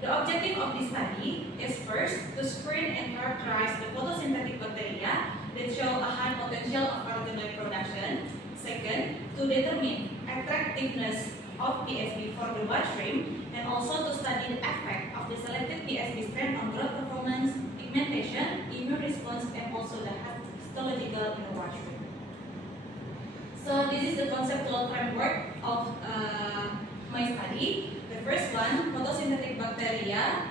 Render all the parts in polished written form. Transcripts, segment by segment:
The objective of this study is first to screen and characterize the photosynthetic bacteria that show a high potential of carotenoid production. Second, to determine attractiveness of PSB for the bloodstream, and also to study the effect of the selected PSB strain on growth performance, pigmentation, immune response, and also the histological in the bloodstream. So this is the conceptual framework of my study. The first one, photosynthetic bacteria,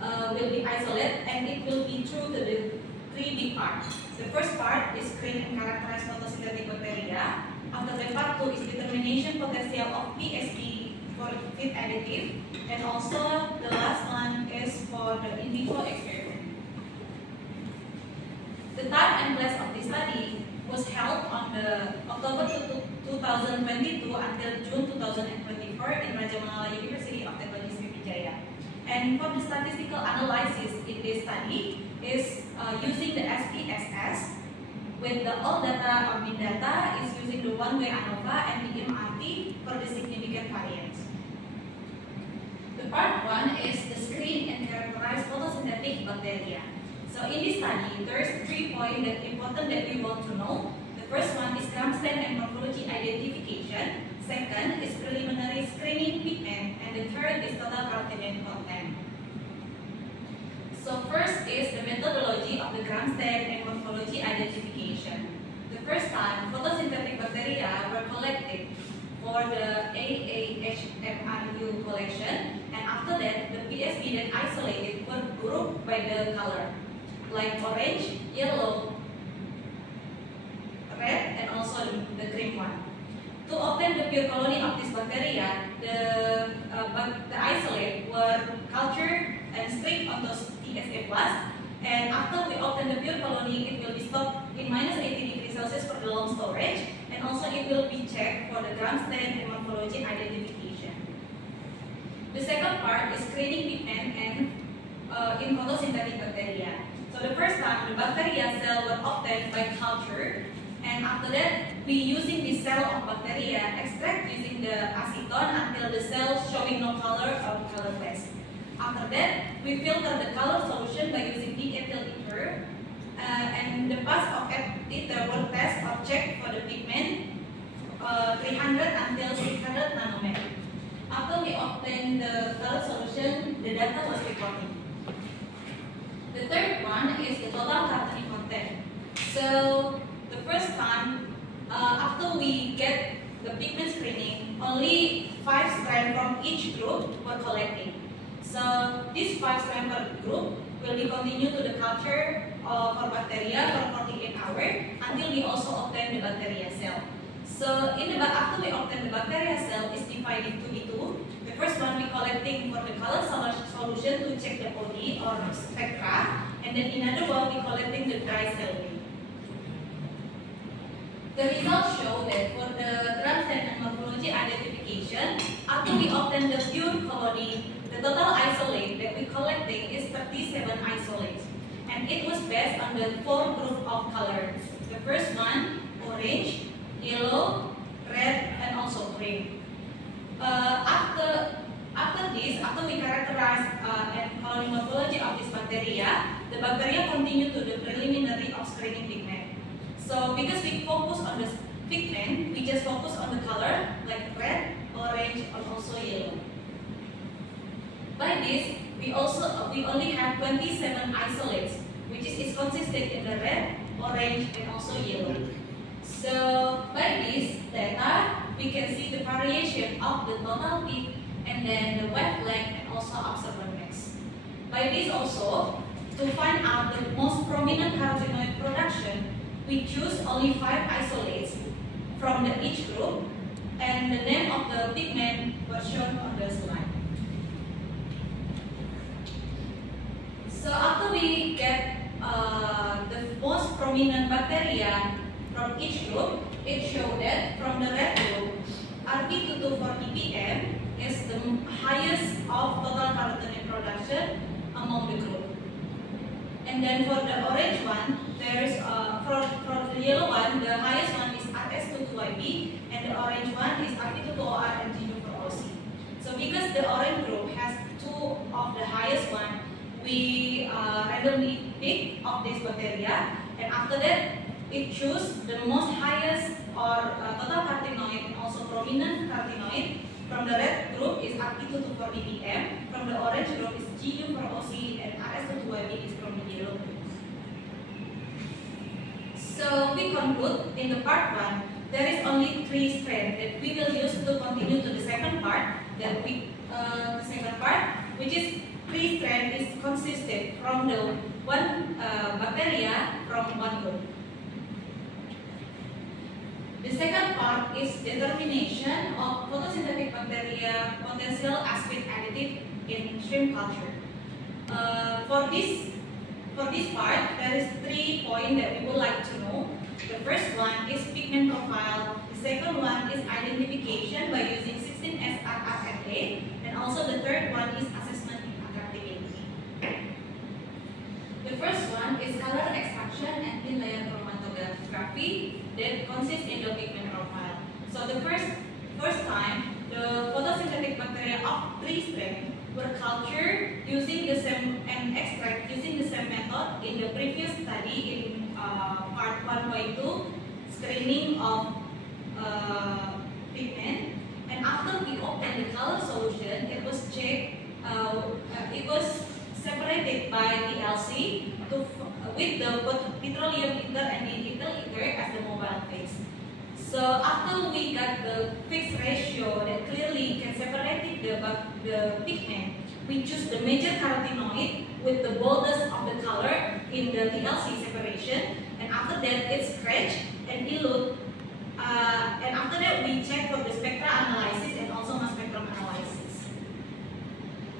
will be isolated, and it will be through the 3 big parts. The first part is screen and characterize photosynthetic bacteria. After that, part 2 is determination potential of PSB for feed additive, and also the last one is for the in vivo experiment. The time and place of this study was held on the October 2022 until June 2024 in Raja Mangala University of Technology Sriwijaya. And for the statistical analysis in this study is using the SPSS with the all data or mean data is using the one-way ANOVA and the MRT for the significant variance. The part 1 is the screen and characterize photosynthetic bacteria. So in this study, there is 3 points that important that we want to know. The first one is Gram-Stain and morphology identification. Second is preliminary screening pigment, and the third is total carotenoid content. So first is the methodology of the Gram-Stain and morphology identification. The first time, photosynthetic bacteria were collected for the AAHMRU collection, and after that, the PSB then isolated were grouped by the color, like orange, yellow, red, and also the green one. To obtain the pure colony of this bacteria, the isolate were cultured and stripped onto TSA+, and after we obtain the pure colony, it will be stored in -80°C for the long storage, and also it will be checked for the Gram-Stain and morphology identification. The second part is screening pigment and in photosynthetic bacteria. So the first time, the bacteria cell were obtained by culture, and after that, we using the cell of bacteria extract using the acetone until the cell showing no color or colorless. After that, we filter the color solution by using the ethyl ether, and the pass of ether were test or checked for the pigment 300 until 600 nanometer. After we obtain the color solution, the data was recorded. The third one is the total carotenoid content. So the first time, after we get the pigment screening, only 5 strands from each group were collected. So these 5 strands per group will be continued to the culture for bacteria for 48 hours until we also obtain the bacteria cell. So after we obtain the bacteria cell, is divided to be 2. The first one we collecting for the color solution to check the OD or spectra, and then in another one we collecting the dry cell. The results show that for the Gram-Stain and morphology identification, after we obtain the pure colony, the total isolate that we collecting is 37 isolates, and it was based on the 4 groups of color. The first one, orange, yellow, red, and also green. After we characterize and colony morphology of this bacteria, the bacteria continue to the preliminary of screening pigment. So because we focus on the pigment, we just focus on the color like red, orange, and also yellow. By this, we only have 27 isolates, which is consistent in the red, orange, and also yellow. So by this data, we can see the variation of the total peak and then the wavelength and also observer max. By this also, to find out the most prominent carotenoid production, we choose only 5 isolates from each group, and the name of the pigment was shown on the slide. So after we get the most prominent bacteria from each group, it showed that from the red group, RP240 ppm is the highest of total carotenoid production among the group. And then for the orange one, there is for the yellow one, the highest one is RS22YB, and the orange one is RP22OR and G2OC. So because the orange group has 2 of the highest one, we randomly pick of this bacteria, and after that it choose the most highest or total carotenoid and also prominent carotenoid. From the red group is RP224 ppm, from the orange group is GU4OC, and RS228B is from the yellow group. So we conclude in the part 1, there is only 3 strands that we will use to continue to the second part. The second part, which is 3 strands, is consisted from the one bacteria from one group. The second part is determination of photosynthetic bacteria potential aspid additive in shrimp culture. For this part, there is 3 points that we would like to know. The first one is pigment profile. The second one is identification by using 16S-RRNA, and also the third one is assessment in attractability. The first one is color extraction and thin layer chromatography that consists in the pigment profile. So the first time, the photosynthetic bacteria of 3 strands were cultured using the same and extract using the same method in the previous study in part 1.2, screening of pigment. And after we obtained the color solution, it was checked. It was separated by the LC with the petroleum ether and the ethyl ether as the mobile phase. So after we got the fixed ratio that clearly can separate the pigment, we choose the major carotenoid with the boldest of the color in the TLC separation, and after that it's scratched and elute. And after that we check for the spectra analysis and also mass spectrum analysis.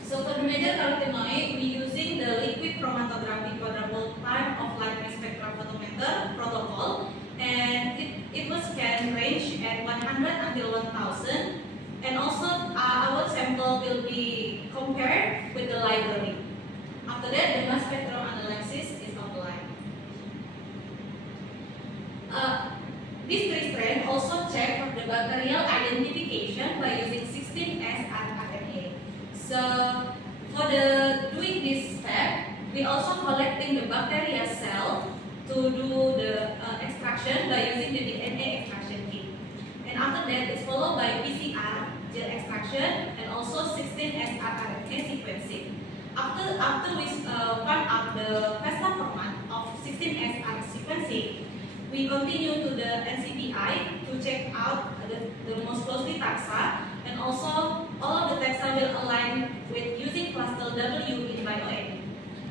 So for the major carotenoid, we using the liquid chromatography quadruple time of light mass spectrophotometer protocol, and it was scan range at 100 until 1000, and also our sample will be compared with the library. After that, the mass spectrum analysis is applied. These 3 strands also check for the bacterial identification by using 16S-RRNA. So for doing this step, we also collecting the bacteria cell to do the extraction by using the DNA extraction kit. And after that, it's followed by PCR gel extraction and also 16S-RRNA sequencing. After we find out the FASTA format of 16S-RRNA sequencing, we continue to the NCBI to check out the most closely taxa, and also all of the taxa will align with using cluster W in bioA.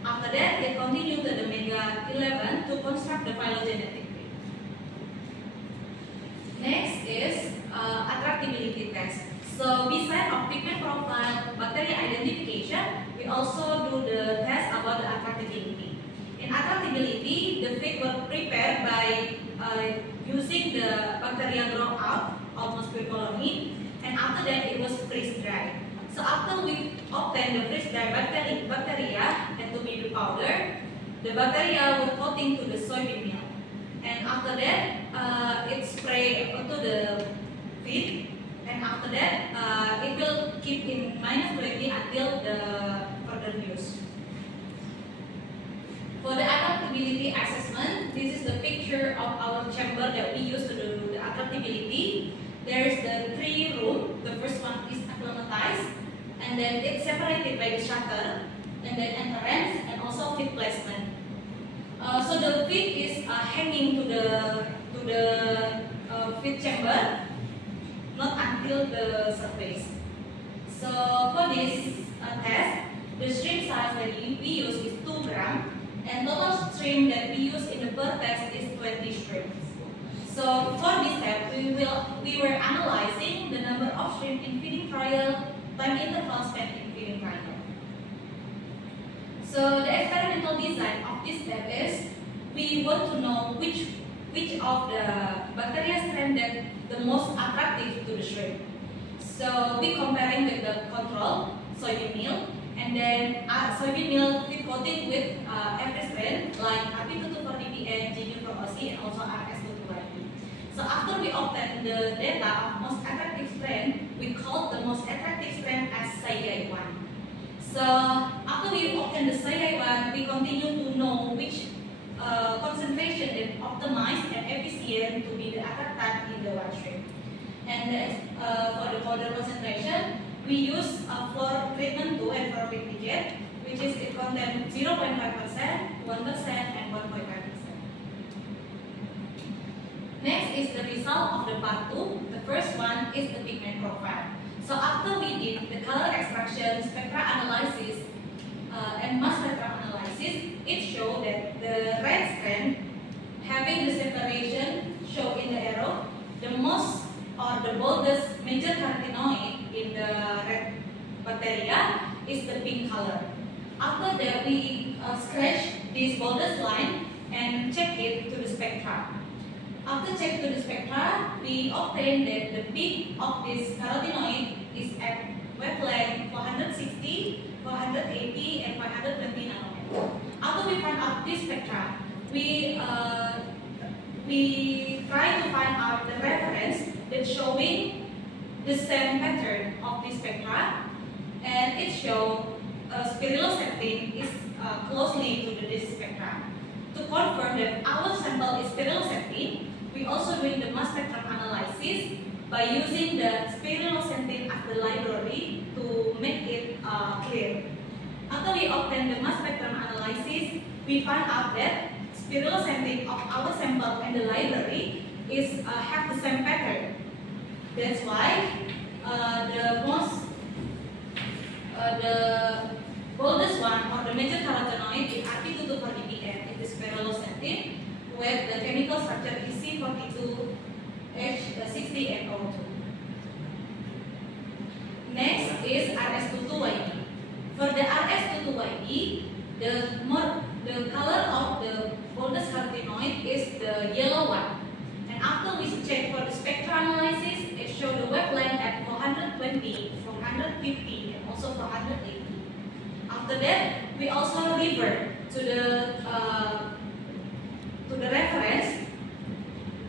After that, they continue to the Mega 11 to construct the phylogenetic tree. Next is attractability test. So besides of pigment profile, bacteria identification, we also do the test about the attractability. In attractability, the feed were prepared by using the bacteria grow out of mosquito colony, and after that it was freeze dried. So after we obtain the freeze dried bacteria and to be the powder, the bacteria will coating to the soybean meal, and after that it spray onto the feed, and after that it will keep in -20 until the further use. For the attractability assessment, this is the picture of our chamber that we use to do the attractability. There is the 3 room. The first one is acclimatized, and then it's separated by the shutter, and then entrance, and also feed placement. So the feed is hanging to the feed chamber, not until the surface. So for this test, the shrimp size that we use is 2 grams. And total shrimp that we use in the per test is 20 shrimps. So for this step, we were analyzing the number of shrimp in feeding trial, time interval spent in feeding trial. So the experimental design of this step is we want to know which of the bacteria strain that the most attractive to the shrimp. So we comparing with the control soybean meal, and then soybean meal we coated with every strain like RP224DPN, GU4OC, and also RS228B. So after we obtain the data of most attractive strain, we call the most attractive strain as SAIAI1. So So after we obtain the CI1, we continue to know which concentration that optimized and efficient to be the attractant in the one stream. And for the powder concentration, we use for treatment 2 and for replicate, which is it contains 0.5%, 1%, and 1.5%. Next is the result of the part 2. The first one is the pigment profile. So after we did the color extraction, spectra analysis, and mass spectrum analysis, it showed that the red strand having the separation shown in the arrow, the most or the boldest major carotenoid in the red bacteria is the pink color. After that, we scratch this boldest line and check it to the spectra. After check to the spectra, we obtain that the peak of this carotenoid is at wavelength 460, 480, and 520 nanometer. After we find out this spectra, we try to find out the reference that's showing the same pattern of this spectra, and it shows spironolactone is closely to this spectra. To confirm that our sample is spironolactone, we also doing the mass spectrum analysis by using the spironolactone as the library to make it clear. After we obtain the mass spectrum analysis, we find out that spironolactone of our sample and the library is have the same pattern. That's why the boldest one or the major carotenoid in RP224DPN is the spironolactone, with the chemical structure is C42H60NO2. Next is RS22YD. For the RS22YD, the color of the boldest carotenoid is the yellow one. And after we check for the spectral analysis, it shows the wavelength at 420, 450, and also 480. After that, we also revert to the reference,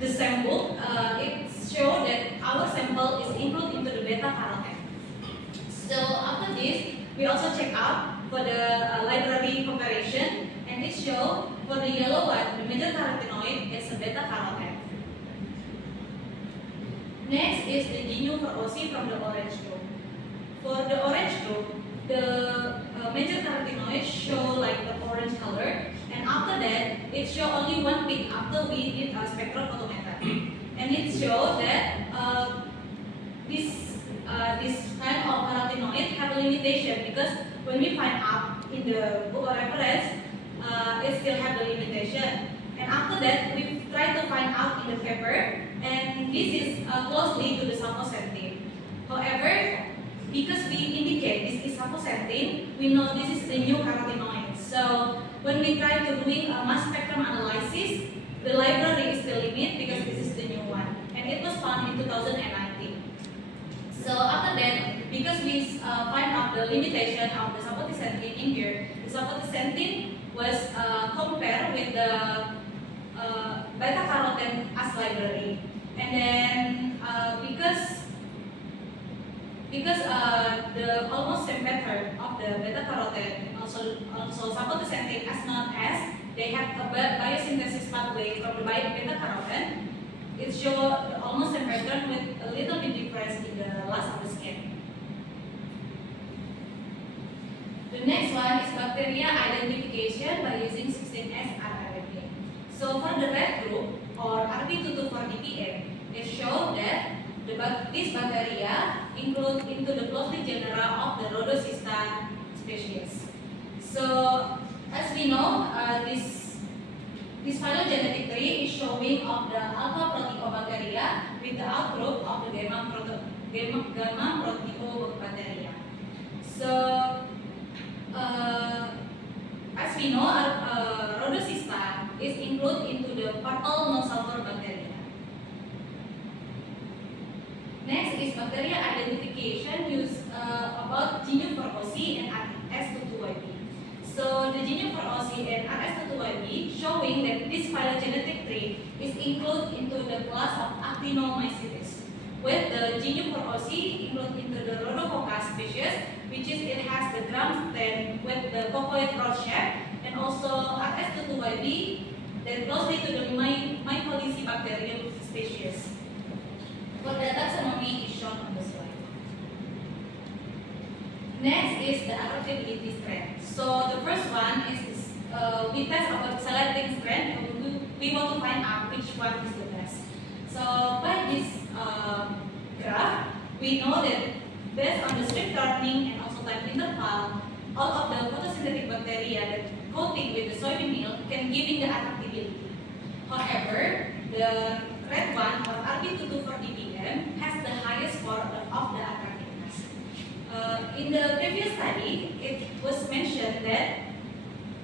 the same book. It shows that our sample is included into the beta carotene. So after this, we also check out for the library comparison, and it shows for the yellow one, the major carotenoid is a beta carotene. Next is the GNU for OC from the orange group. For the orange group, the major carotenoid show like the orange color, and after that, it show only one peak after we did a spectrophotometer, and it shows that this kind of carotenoid have a limitation, because when we find out in the book reference, it still have the limitation. And after that, we try to find out in the paper, and this is closely to the sapoxanthin. However, because we indicate this is sapoxanthin, we know this is the new carotenoid. So when we try to doing a mass spectrum analysis, the library is the limit because this is the new one, and it was found in 2019. So after that, because we find out the limitation of the sapoxanthin in here, the sapoxanthin was compared with the beta carotene as library, and then because the almost same pattern of the beta carotene and also sapoxanthin as known as they have a biosynthesis pathway from the beta carotene, it shows almost same pattern with a little bit difference in the last of the scan. The next one is bacteria identification by using 16S rRNA. So for the red group or RP224DPN, it shows that this bacteria include into the closely genera of the Rhodocysta species. So as we know, this phylogenetic tree is showing of the alpha proteobacteria with the outgroup of the gamma proteobacteria. So as we know, Rhodocysta is included into the purple non-sulfur bacteria. Next is bacteria identification used about GNU for OC and RS22YB. So the GNU for OC and RS22YB showing that this phylogenetic tree is included into the class of Actinomycetes, with the GNU for OC included into the Rhodococcus species, which is it has the gram stem with the cocoid rod shape, and also RS22YB that closely to the Mycobacterium species. For the taxonomy is shown on the slide. Next is the attractability strength. So the first one is we test about selecting strength, and we want to find out which one is the best. So by this graph, we know that based on the strip turning and also time interval, all of the photosynthetic bacteria that coating with the soybean meal can giving the attractability. However, the red one or RB2240PM has the highest score of the attractiveness. In the previous study, it was mentioned that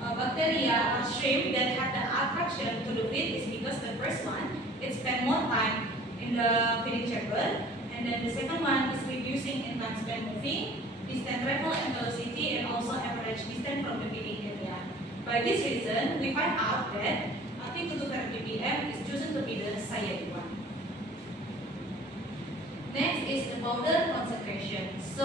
bacteria or shrimp that have the attraction to the feed is because the first one, it spend more time in the feeding chamber, and then the second one is reducing in time spent moving, distance travel and velocity, and also average distance from the feeding area. By this reason, we find out that RB2240PM is chosen to be the SAYA one. Next is the powder concentration. So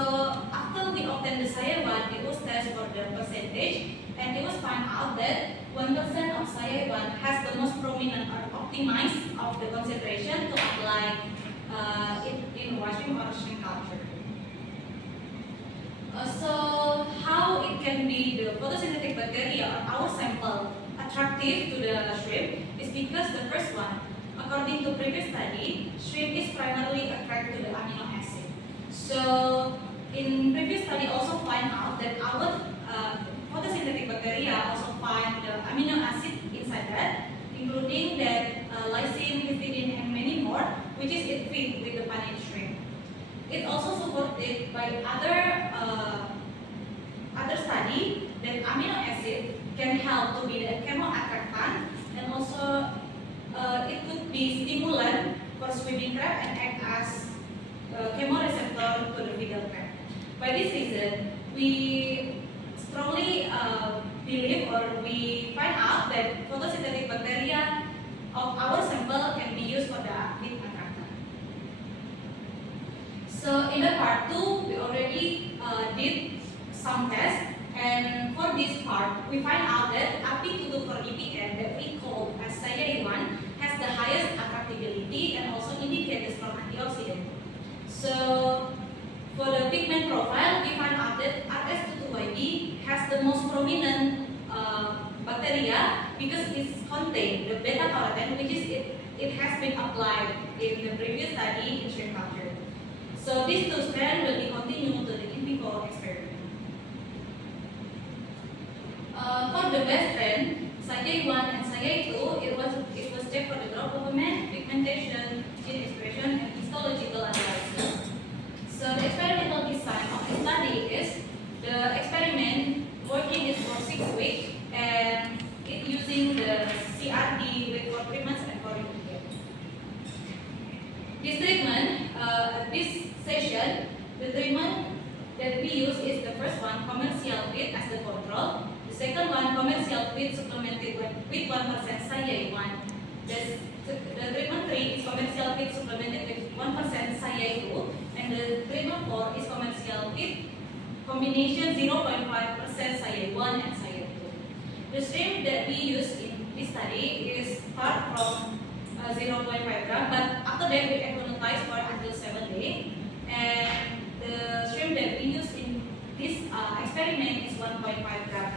after we obtain the SAYA one, it was tested for the percentage, and it was found out that 1% of SAYA one has the most prominent or optimized of the concentration to apply in washing or shrimp culture. So how it can be the photosynthetic bacteria or our sample attractive to the shrimp is because the first one, according to previous study, shrimp is primarily attracted to the amino acid. So in previous study also find out that our photosynthetic bacteria also find the amino acid inside that, including that lysine, histidine, and many more, which is it fit with the paneid shrimp. It also supported by other study that amino acid can help to be the chemoattractant, and also it could be stimulant for swimming crab and act as chemoreceptor to the feeder crab. By this reason, we strongly believe or we find out that photosynthetic bacteria of our sample can be used for the feed attractant. So in the part 2, we already did some tests, and for this part, we find out that RB2240PM that we call as SAYA1 has the highest attractability and also indicate the strong antioxidant. So for the pigment profile, we find out that RS22YB has the most prominent bacteria because it contains the beta carotene, which is it has been applied in the previous study in shrimp culture. So these two strands will be continued to the in vivo experiment. For the best strand, SAYA1 and SAYA2, it was checked for the growth performance, pigmentation, gene expression, and histological analysis. So the experimental design of the study is the experiment working is for 6 weeks, and it using the CRD with for 3 months and for weeks. This treatment, this session, the treatment that we use is the first one, commercial feed as the control. The second one, commercial feed supplemented with 1% SAYA1. The treatment 3 is commercial feed supplemented with 1% SAYA2, and the treatment 4 is commercial feed combination 0.5% SAYA1 and SAYA2. The shrimp that we use in this study is start from 0.5 gram, but after that we acclimatize for until 7 days. And the shrimp that we use in this experiment is 1.5 gram.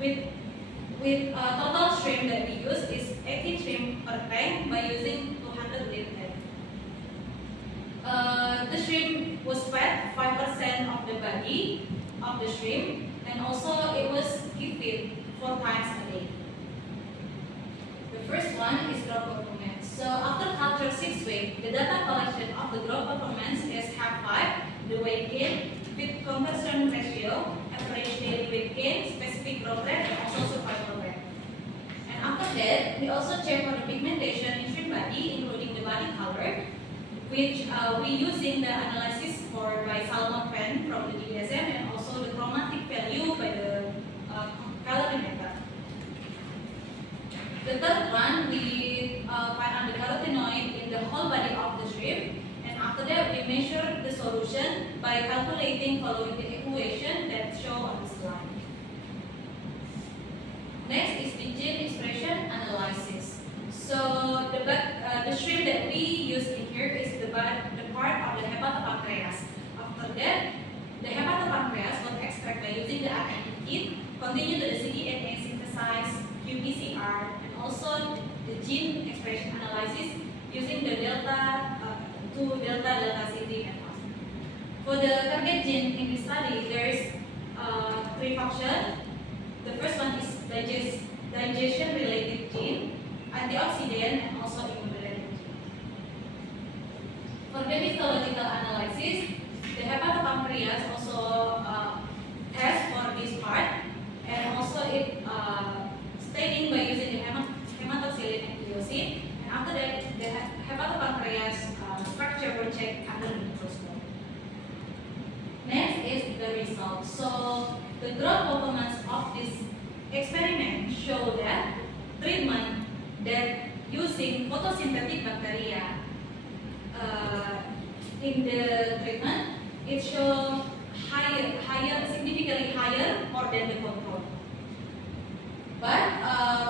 With total shrimp that we use is 18 shrimp per tank by using 200 liters. The shrimp was fed 5% of the body of the shrimp, and also it was given 4 times a day. The first one is growth performance. So after culture 6 weeks, the data collection of the growth performance is half-5, the weight gain, feed conversion ratio, average daily weight gain, specific growth rate, and also survival rate. And after that, we also check for the pigmentation in shrimp body, including the body color, which we using the analysis for by Salmon Fan from the DSM, and also the chromatic value by the colorimeter. The third one, we find out the carotenoid in the whole body of the shrimp, and after that we measure the solution by calculating following the equation that show on the slide. Next is the gene expression analysis. So the stream that we use in here is the part of the hepatopancreas. After that, the hepatopancreas was extracted by using the RNA kit, continue to the cDNA synthesize, qPCR, and also the gene expression analysis using the delta CD and alpha. For the target gene in this study, there is 3 functions. The first one is digestion-related gene, antioxidant, and also immune-related gene. For the histological analysis, the hepatopancreas also tests for this part, and also it staining by using the hematoxylin and eosin. And after that, the hepatopancreas structure were checked under the microscope. Next is the result. So the growth performance of this experiment show that treatment that using photosynthetic bacteria in the treatment, it show significantly higher more than the control. But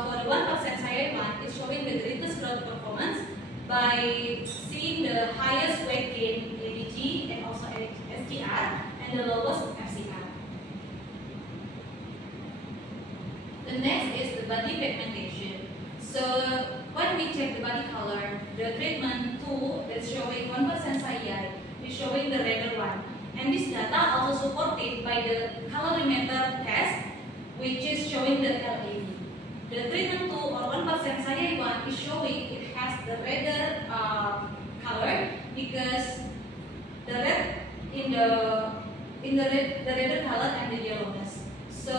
for the 1% cyanide one, it's showing the greatest growth performance by seeing the highest weight gain ADG and also SGR and the lowest FCR. The next is the body pigmentation. So when we check the body color, the treatment 2 that's showing 1% cyanide is showing the redder one. And this data also supported by the colorimeter test, which is showing the LAD. The treatment 2 or 1% cyanide one is showing it has the redder color because the red in the redder color and the yellowness. So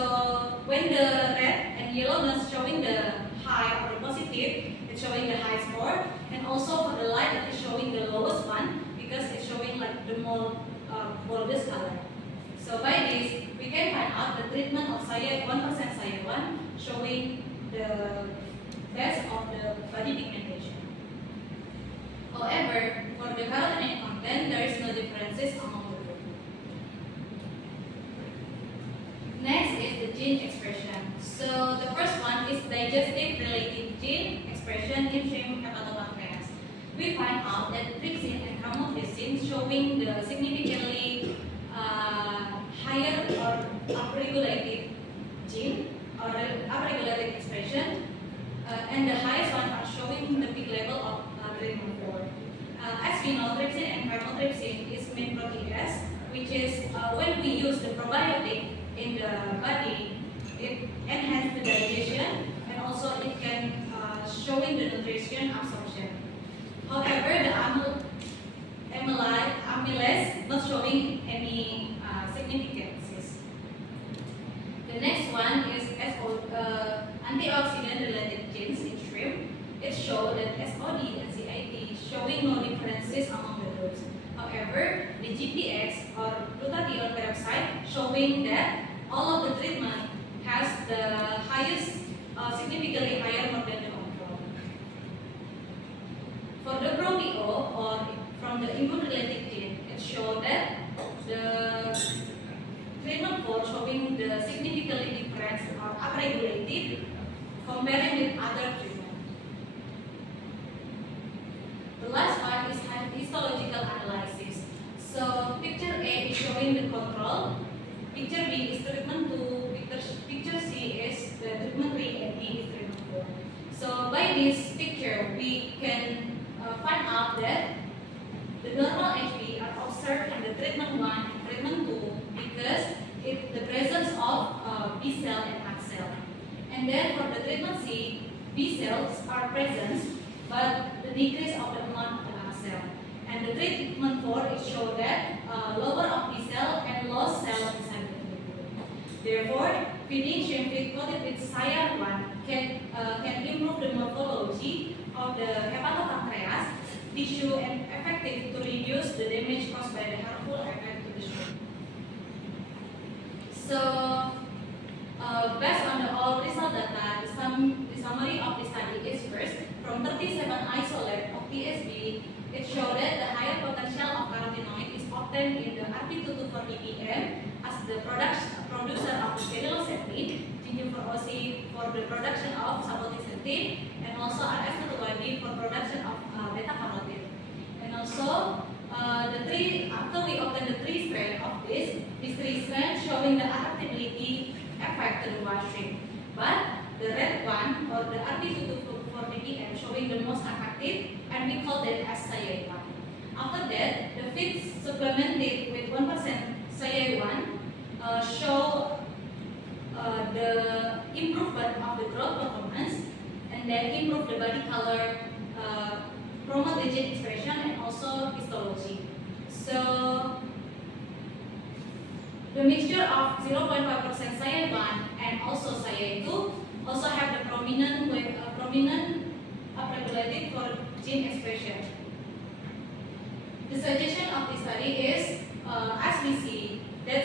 when the red and yellowness showing the high or the positive, it's showing the high score, and also for the light it is showing the lowest one because it's showing like the more boldest color. So by this we can find out the treatment of cyanide 1% cyanide 1 showing the best of the body pigmentation. However, for the carotenoid content, there is no differences among the group. Next is the gene expression. So the first one is digestive related gene expression in shrimp hepatopancreas. We find out that trypsin and chymotrypsin showing the significantly higher or upregulated gene or upregulated expression, and the highest one are showing the peak level of treatment 4. As we know, trypsin and chymotrypsin is main protease, which is when we use the probiotic in the body, it enhances the digestion and also it can showing the nutrition absorption. However, the amylase not showing any significances. The next one is antioxidant related genes in shrimp. It shows that SOD and CIT showing no differences among the groups. However, the GPX or glutathione peroxide showing that all of the treatment has the highest, significantly higher more than the control. For the ProPO or from the immune-related gene, it shows that the treatment 4 showing the significantly different or upregulated comparing with other treatment. The last one is histological analysis. So picture A is showing the control, picture B is treatment 2, picture C is the treatment 3, and D is treatment 4. So by this picture, we can find out that the normal HB are observed in the treatment 1 and treatment 2 because the presence of B cell and H cell. And then for the treatment C, B cells are present, but the decrease of the amount of H cell. And the treatment 4 is show that lower of B cell and low cell inside the individual. Therefore, feeding shrimp feed coated with cyan 1 can improve the morphology of the hepatopancreas tissue and effective to reduce the damage caused by the harmful effect to the shrimp. So, based on the all result data, the summary of the study is first, from 37 isolate of TSB, it showed that the higher potential of carotenoid is obtained in the RP224 EPM as the for the production of samothisentin, and also RS-120 for production of beta-carotene. And also, after we obtain the three strands of these three strands showing the attractability effect to the washing. But the red one, or the RB224-ppm, showing the most attractive, and we call that as SAIA1. After that, the feeds supplemented with 1% SAIA1 show the improvement of the growth performance, and then improve the body color, promote the gene expression, and also histology. So the mixture of 0.5% SAIA1 and also SAIA2 also have the prominent upregulated for gene expression. The suggestion of this study is, as we see, that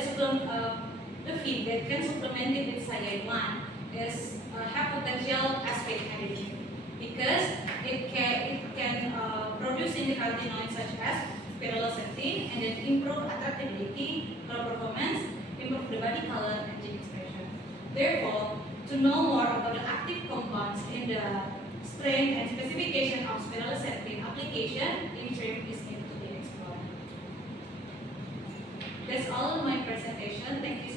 the feed that can supplement it with SAIA1 is have potential as fat additive, because it can produce in the carotenoids such as spironolactone, and then improve attractability, growth performance, improve the body color, and gene expression. Therefore, to know more about the active compounds in the strain and specification of spironolactone application in shrimp is need to be explored. That's all my presentation. Thank you so much.